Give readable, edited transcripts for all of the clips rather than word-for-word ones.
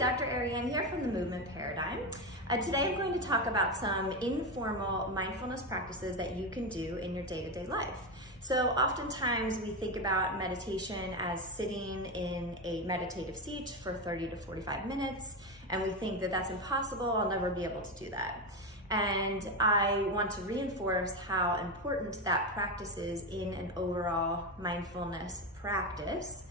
Dr. Ariane here from the Movement Paradigm. Today I'm going to talk about some informal mindfulness practices that you can do in your day-to-day life. So oftentimes we think about meditation as sitting in a meditative seat for 30 to 45 minutes, and we think that that's impossible, I'll never be able to do that. And I want to reinforce how important that practice is in an overall mindfulness practice.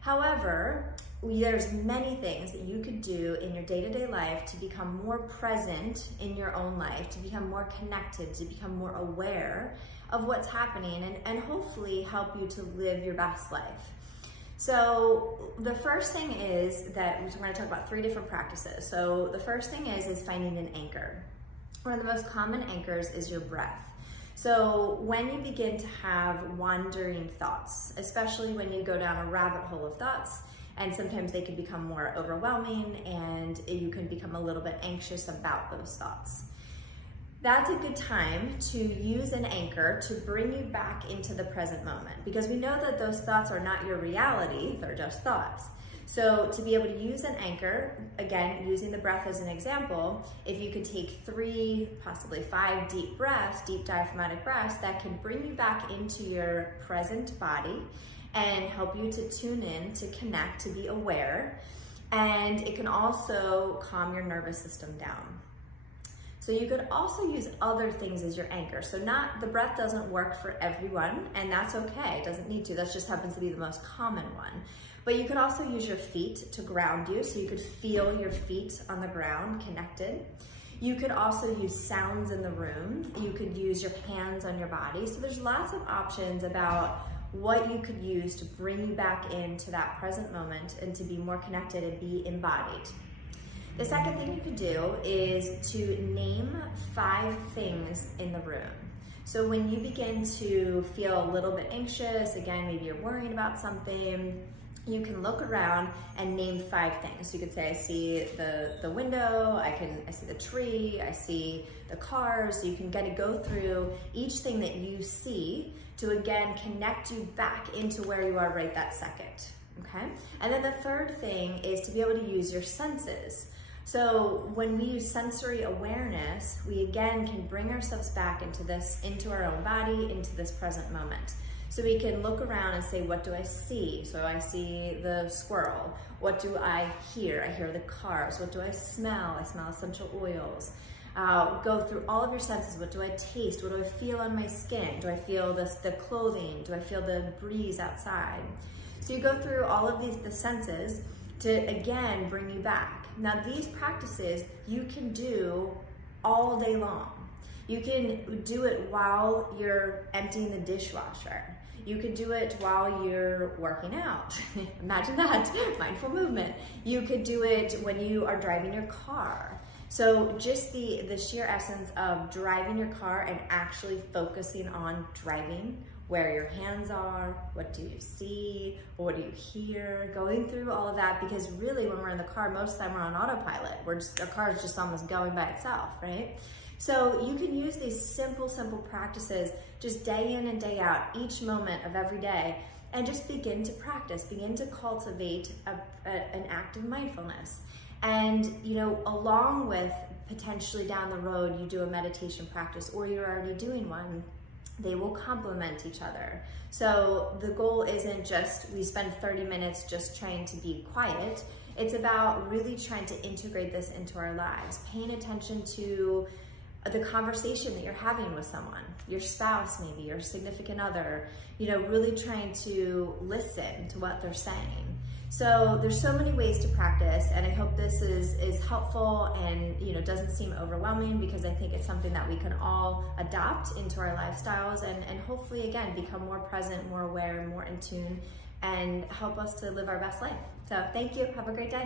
However, there's many things that you could do in your day-to-day life to become more present in your own life, to become more connected, to become more aware of what's happening, and hopefully help you to live your best life. So the first thing is that we're going to talk about 3 different practices. So the first thing is finding an anchor. One of the most common anchors is your breath. So when you begin to have wandering thoughts, especially when you go down a rabbit hole of thoughts, and sometimes they can become more overwhelming and you can become a little bit anxious about those thoughts. That's a good time to use an anchor to bring you back into the present moment, because we know that those thoughts are not your reality, they're just thoughts. So to be able to use an anchor, again, using the breath as an example, if you could take 3, possibly 5 deep breaths, deep diaphragmatic breaths, that can bring you back into your present body and help you to tune in, to connect, to be aware. And it can also calm your nervous system down. So you could also use other things as your anchor. So the breath doesn't work for everyone, and that's okay, it doesn't need to, that just happens to be the most common one. But you could also use your feet to ground you, so you could feel your feet on the ground connected. You could also use sounds in the room. You could use your hands on your body. So there's lots of options about what you could use to bring you back into that present moment and to be more connected and be embodied. The second thing you could do is to name 5 things in the room. So when you begin to feel a little bit anxious, again, maybe you're worrying about something, you can look around and name 5 things. You could say, I see the window, I see the tree, I see the cars. So you can kind of go through each thing that you see to again connect you back into where you are right that second, okay? And then the third thing is to be able to use your senses. So when we use sensory awareness, we again can bring ourselves back into our own body, into this present moment. So we can look around and say, what do I see? So I see the squirrel. What do I hear? I hear the cars. What do I smell? I smell essential oils. Go through all of your senses. What do I taste? What do I feel on my skin? Do I feel the clothing? Do I feel the breeze outside? So you go through all of the senses to again bring you back. Now these practices you can do all day long. You can do it while you're emptying the dishwasher. You could do it while you're working out. Imagine that, mindful movement. You could do it when you are driving your car. So just the sheer essence of driving your car and actually focusing on driving, where your hands are, what do you see, what do you hear, going through all of that, because really when we're in the car, most of the time we're on autopilot. Our car is just almost going by itself, right? So you can use these simple practices just day in and day out, each moment of every day, and just begin to practice, begin to cultivate an act of mindfulness. And along with potentially down the road, you do a meditation practice or you're already doing one, they will complement each other. So the goal isn't just we spend 30 minutes just trying to be quiet. It's about really trying to integrate this into our lives, paying attention to the conversation that you're having with someone, your spouse maybe, your significant other, really trying to listen to what they're saying. So there's so many ways to practice, and I hope this is helpful and doesn't seem overwhelming, because I think it's something that we can all adopt into our lifestyles and hopefully again become more present, more aware, more in tune, and help us to live our best life. So thank you, have a great day.